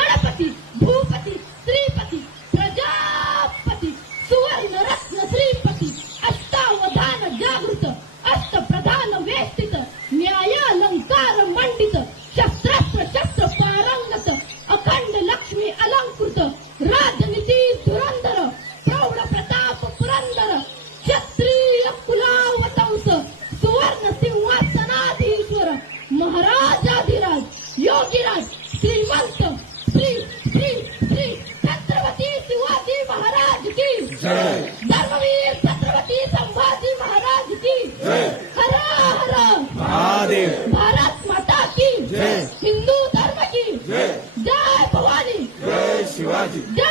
गणपती भूपती श्रीपती प्रजापती सुवर्ण रत्न श्रीपती अष्टावधान जागृत अष्टप्रधान वेष्टित न्यायालंकार मंडित शस्त्रास्त्र शस्त्र पारंगत अखंड लक्ष्मी अलंकृत राजनीती धुरंधर प्रौढ प्रताप पुरंदर क्षत्रिय कुलावतंस सुवर्ण सिंहासनाधीश्वर महाराजाधिराज योगीराज श्रीमंत श्री श्री श्री छत्रपती शिवाजी महाराज की धर्मवीर छत्रपती संभाजी महाराज की हर हर महादेव, भारत माता की हिंदू धर्म की जय भवानी जय शिवाजी. जय